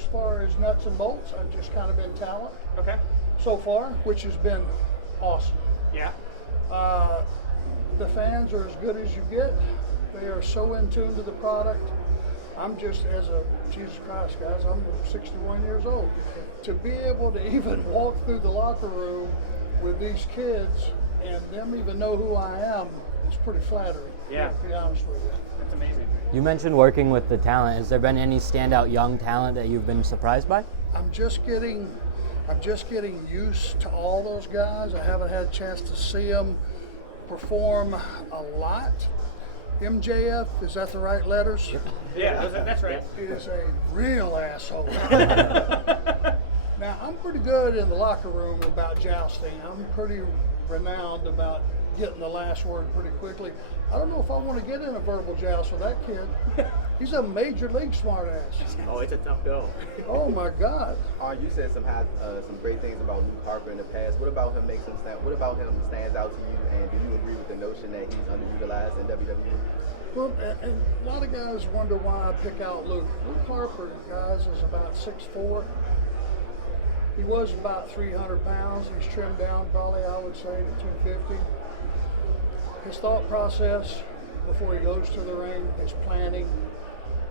as far as nuts and bolts, I've just kind of been talent. Okay. So far, which has been awesome. Yeah. The fans are as good as you get. They are so in tune to the product. I'm just, Jesus Christ, guys, I'm 61 years old. To be able to even walk through the locker room with these kids and them even know who I am is pretty flattering. Yeah. To be honest with you. That's amazing. You mentioned working with the talent. Has there been any standout young talent that you've been surprised by? I'm just getting used to all those guys. I haven't had a chance to see them perform a lot. MJF, is that the right letters? Yeah, that's right. Is a real asshole. Now, I'm pretty good in the locker room about jousting. I'm pretty renowned about getting the last word pretty quickly. I don't know if I want to get in a verbal joust with that kid. He's a major league smartass. Oh, it's a tough go. Oh my God. You said some great things about Luke Harper in the past. What about him What about him stands out to you? And do you agree with the notion that he's underutilized in WWE? Well, and a lot of guys wonder why I pick out Luke. Luke Harper, guys, is about 6'4". He was about 300 pounds. He's trimmed down probably, I would say, to 250. His thought process before he goes to the ring, his planning,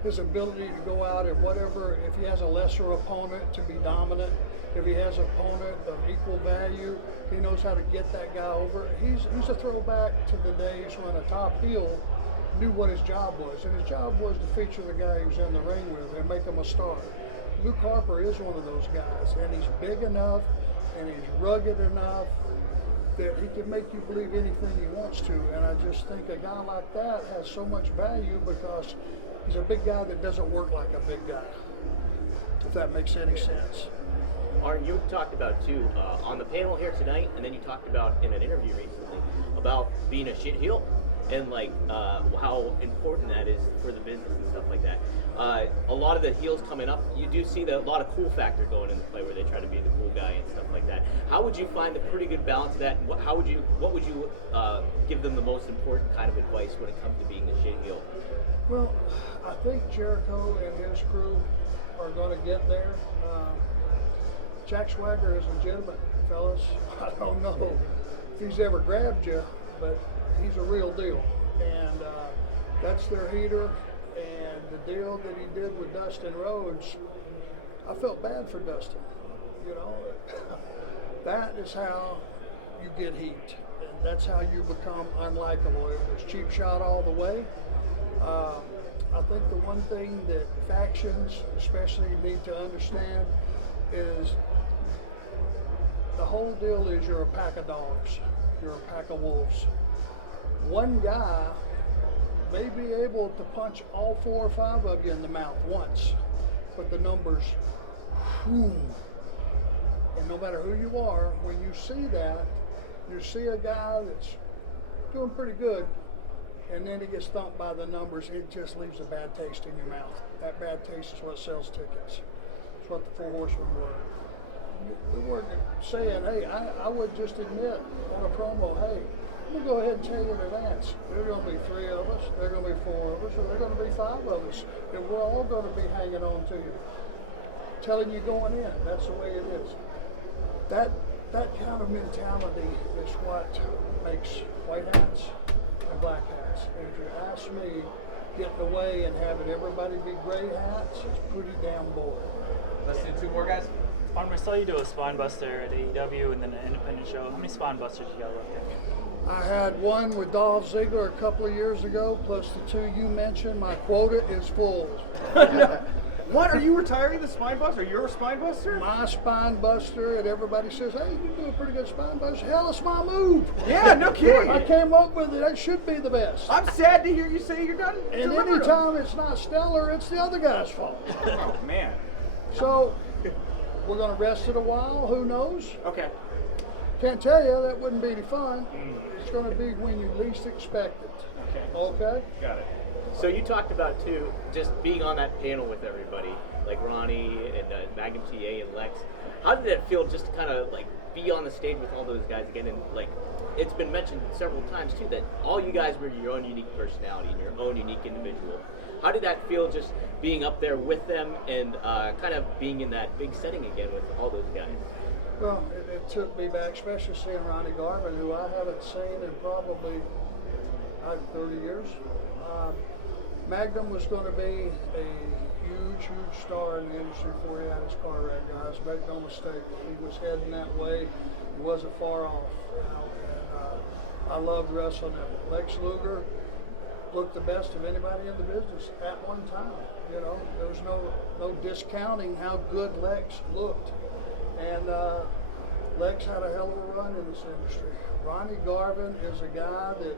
his ability to go out and whatever, if he has a lesser opponent, to be dominant. If he has an opponent of equal value, he knows how to get that guy over. He's a throwback to the days when a top heel knew what his job was, and his job was to feature the guy he was in the ring with and make him a star. Luke Harper is one of those guys, and he's big enough and he's rugged enough that he can make you believe anything he wants to. And I just think a guy like that has so much value because he's a big guy that doesn't work like a big guy, if that makes any sense. Arn, you talked about too on the panel here tonight, and then you talked about in an interview recently about being a shitheel and like how important that is for the business and stuff like that. A lot of the heels coming up, you do see a lot of cool factor going into play where they try to be the cool guy and stuff like that. How would you find the pretty good balance of that? And what would you give them the most important kind of advice when it comes to being a shit heel? Well, I think Jericho and his crew are going to get there. Jack Swagger is legitimate, fellas. I don't know if he's ever grabbed you, but he's a real deal. And that's their heater. And the deal that he did with Dustin Rhodes, I felt bad for Dustin. You know, that is how you get heat. And that's how you become unlikable. It was cheap shot all the way. I think the one thing that factions especially need to understand is the whole deal is you're a pack of dogs. You're a pack of wolves. One guy may be able to punch all 4 or 5 of you in the mouth once, but the numbers, whew. And no matter who you are, when you see that, you see a guy that's doing pretty good, and then he gets thumped by the numbers, it just leaves a bad taste in your mouth. That bad taste is what sells tickets. It's what the 4 Horsemen were. We weren't saying, hey, I would just admit on a promo, hey, I'm going to go ahead and tell you in advance, there are going to be 3 of us, there are going to be 4 of us, or there are going to be 5 of us, and we're all going to be hanging on to you, telling you going in. That's the way it is. That kind of mentality is what makes white hats and black hats. And if you ask me, getting away and having everybody be gray hats is pretty damn boring. Let's do 2 more, guys. I saw you do a spinebuster at AEW and then an independent show. How many spinebusters you got left in? I had one with Dolph Ziggler a couple of years ago, plus the 2 you mentioned. My quota is full. What? Are you retiring the spinebuster? You're a spinebuster? My spinebuster, and everybody says, hey, you do a pretty good spinebuster. Hell, it's my move. Yeah, no kidding. I came up with it. That should be the best. I'm sad to hear you say you're done. And anytime it's not stellar, it's the other guy's fault. Oh, man. So we're going to rest it a while. Who knows? Okay. Can't tell you. That wouldn't be any fun. It's going to be when you least expect it. Okay. Okay? Got it. So you talked about too, just being on that panel with everybody, like like Ronnie and Magnum TA and Lex. How did that feel just to kind of like be on the stage with all those guys again? And like, it's been mentioned several times too that all you guys were your own unique personality and your own unique individual. How did that feel just being up there with them and kind of being in that big setting again with all those guys? Well, it took me back, especially seeing Ronnie Garvin, who I haven't seen in probably 30 years. Magnum was going to be a huge star in the industry before he had his car wreck, guys. Make no mistake, he was heading that way. He wasn't far off. You know, and I loved wrestling him. Lex Luger looked the best of anybody in the business at one time. You know, there was no discounting how good Lex looked. And Lex had a hell of a run in this industry. Ronnie Garvin is a guy that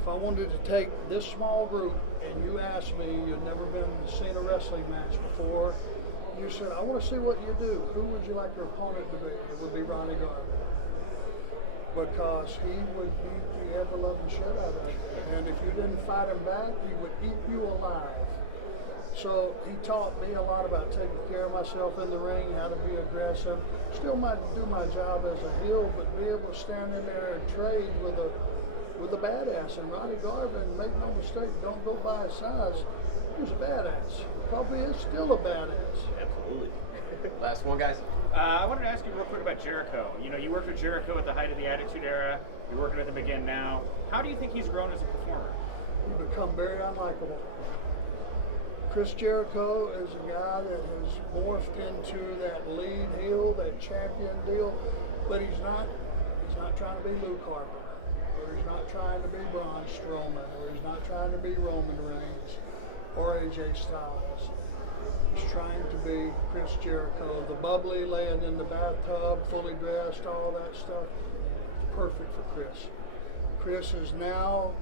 if I wanted to take this small group and you asked me, you'd never seen a wrestling match before, you said, I want to see what you do. Who would you like your opponent to be? It would be Ronnie Garvin. Because he would beat the ever-loving shit out of you. And if you didn't fight him back, he would eat you alive. So he taught me a lot about taking care of myself in the ring, how to be aggressive. Still might do my job as a heel, but be able to stand in there and trade with a badass. And Ronnie Garvin, make no mistake, don't go by his size. He was a badass. Probably is still a badass. Absolutely. Last one, guys. I wanted to ask you real quick about Jericho. You know, you worked with Jericho at the height of the Attitude Era. You're working with him again now. How do you think he's grown as a performer? He's become very unlikable. Chris Jericho is a guy that has morphed into that lead heel, that champion deal, but he's not trying to be Luke Harper, or he's not trying to be Braun Strowman, or he's not trying to be Roman Reigns or AJ Styles. He's trying to be Chris Jericho, the bubbly, laying in the bathtub, fully dressed, all that stuff. It's perfect for Chris. Chris is now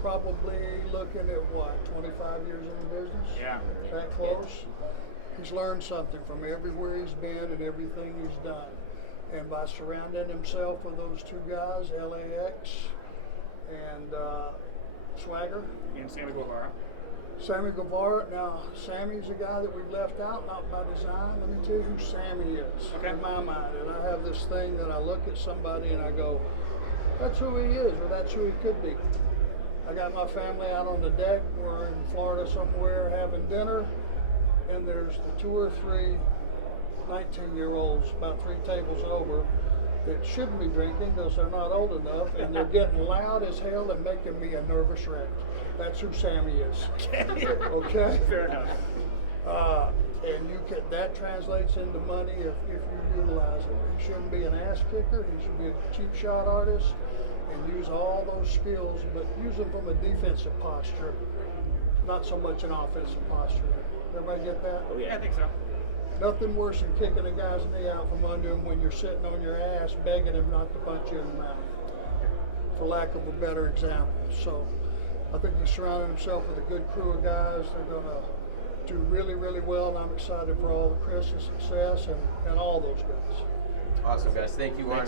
probably looking at what, 25 years in the business? Yeah. That close? He's learned something from everywhere he's been and everything he's done. And by surrounding himself with those two guys, LAX and Swagger. And Sammy Guevara. Sammy Guevara. Now, Sammy's a guy that we've left out, not by design. Let me tell you who Sammy is in my mind. And I have this thing that I look at somebody and I go, that's who he is, or that's who he could be. I got my family out on the deck. We're in Florida somewhere having dinner, and there's the 2 or 3 19-year-olds about 3 tables over that shouldn't be drinking because they're not old enough, and they're getting loud as hell and making me a nervous wreck. That's who Sammy is. Okay? Fair enough. And that translates into money if you utilize it. He shouldn't be an ass kicker. He should be a cheap shot artist and use all those skills, but use them from a defensive posture, not so much an offensive posture. Everybody get that? Oh, Yeah, I think so. Nothing worse than kicking a guy's knee out from under him when you're sitting on your ass begging him not to punch you in the mouth, for lack of a better example. So I think he's surrounded himself with a good crew of guys. They're going to do really, really well, and I'm excited for all the Chris's success and all those guys. Awesome, guys. Thank you, Arn.